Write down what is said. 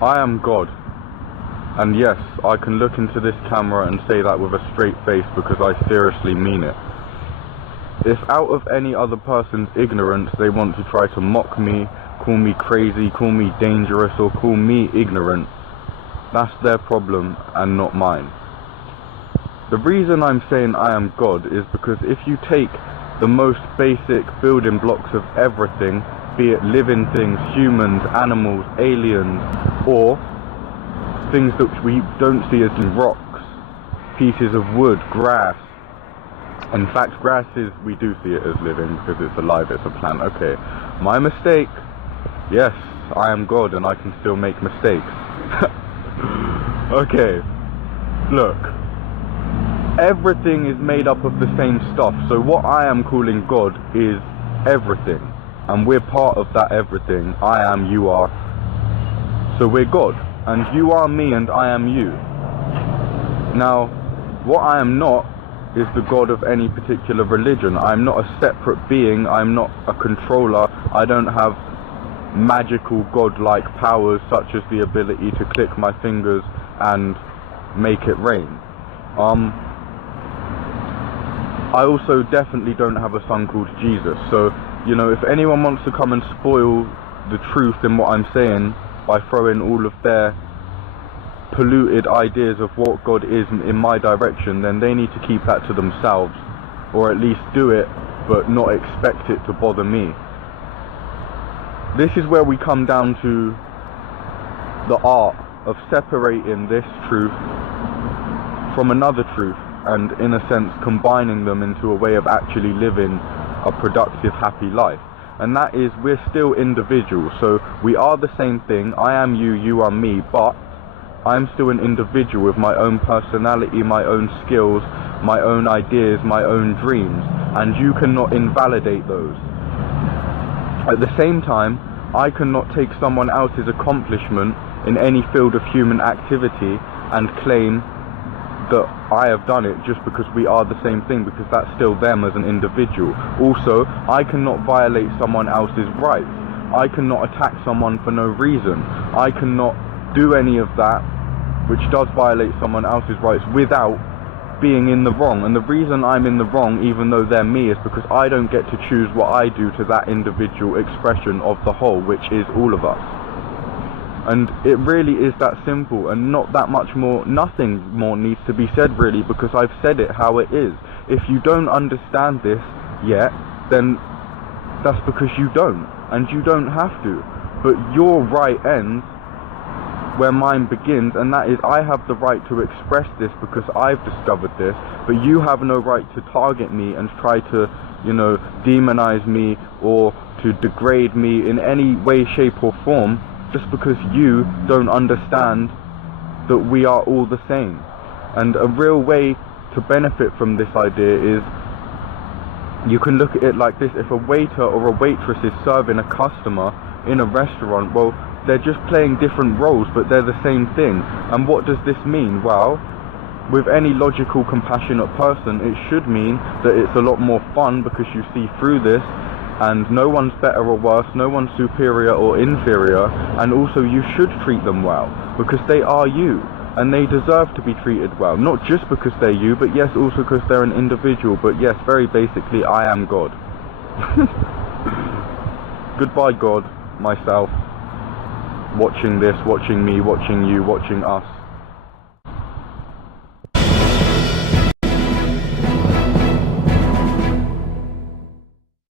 I am God. And yes, I can look into this camera and say that with a straight face because I seriously mean it. If out of any other person's ignorance they want to try to mock me, call me crazy, call me dangerous, or call me ignorant, that's their problem and not mine. The reason I'm saying I am God is because if you take the most basic building blocks of everything, be it living things, humans, animals, aliens, or things that we don't see as rocks, pieces of wood, grass. In fact, grass we do see it as living because it's alive, it's a plant. Okay, my mistake. Yes, I am God and I can still make mistakes. Okay, look. Everything is made up of the same stuff. So what I am calling God is everything. And we're part of that everything. I am, you are. So we're God. And you are me and I am you. Now, what I am not is the God of any particular religion. I'm not a separate being. I'm not a controller. I don't have magical godlike powers such as the ability to click my fingers and make it rain. I also definitely don't have a son called Jesus. So, you know, if anyone wants to come and spoil the truth in what I'm saying by throwing all of their polluted ideas of what God is in my direction, then they need to keep that to themselves, or at least do it but not expect it to bother me. This is where we come down to the art of separating this truth from another truth, and in a sense combining them into a way of actually living a productive, happy life. And that is, we're still individuals, so we are the same thing. I am you, you are me, but I'm still an individual with my own personality, my own skills, my own ideas, my own dreams, and you cannot invalidate those. At the same time, I cannot take someone else's accomplishment in any field of human activity and claim that I have done it just because we are the same thing, because that's still them as an individual. Also, I cannot violate someone else's rights. I cannot attack someone for no reason. I cannot do any of that which does violate someone else's rights without being in the wrong. And the reason I'm in the wrong, even though they're me, is because I don't get to choose what I do to that individual expression of the whole, which is all of us. And it really is that simple, and not that much more. Nothing more needs to be said, really, because I've said it how it is. If you don't understand this yet, then that's because you don't, and you don't have to. But your right ends where mine begins, and that is, I have the right to express this because I've discovered this, but you have no right to target me and try to, you know, demonize me or to degrade me in any way, shape or form, just because you don't understand that we are all the same. And a real way to benefit from this idea is, you can look at it like this. If a waiter or a waitress is serving a customer in a restaurant, well, they're just playing different roles, but they're the same thing. And what does this mean? Well, with any logical, compassionate person, it should mean that it's a lot more fun because you see through this, and no one's better or worse, no one's superior or inferior, and also you should treat them well, because they are you, and they deserve to be treated well, not just because they're you, but yes, also because they're an individual. But yes, very basically, I am God. Goodbye, God, myself, watching this, watching me, watching you, watching us.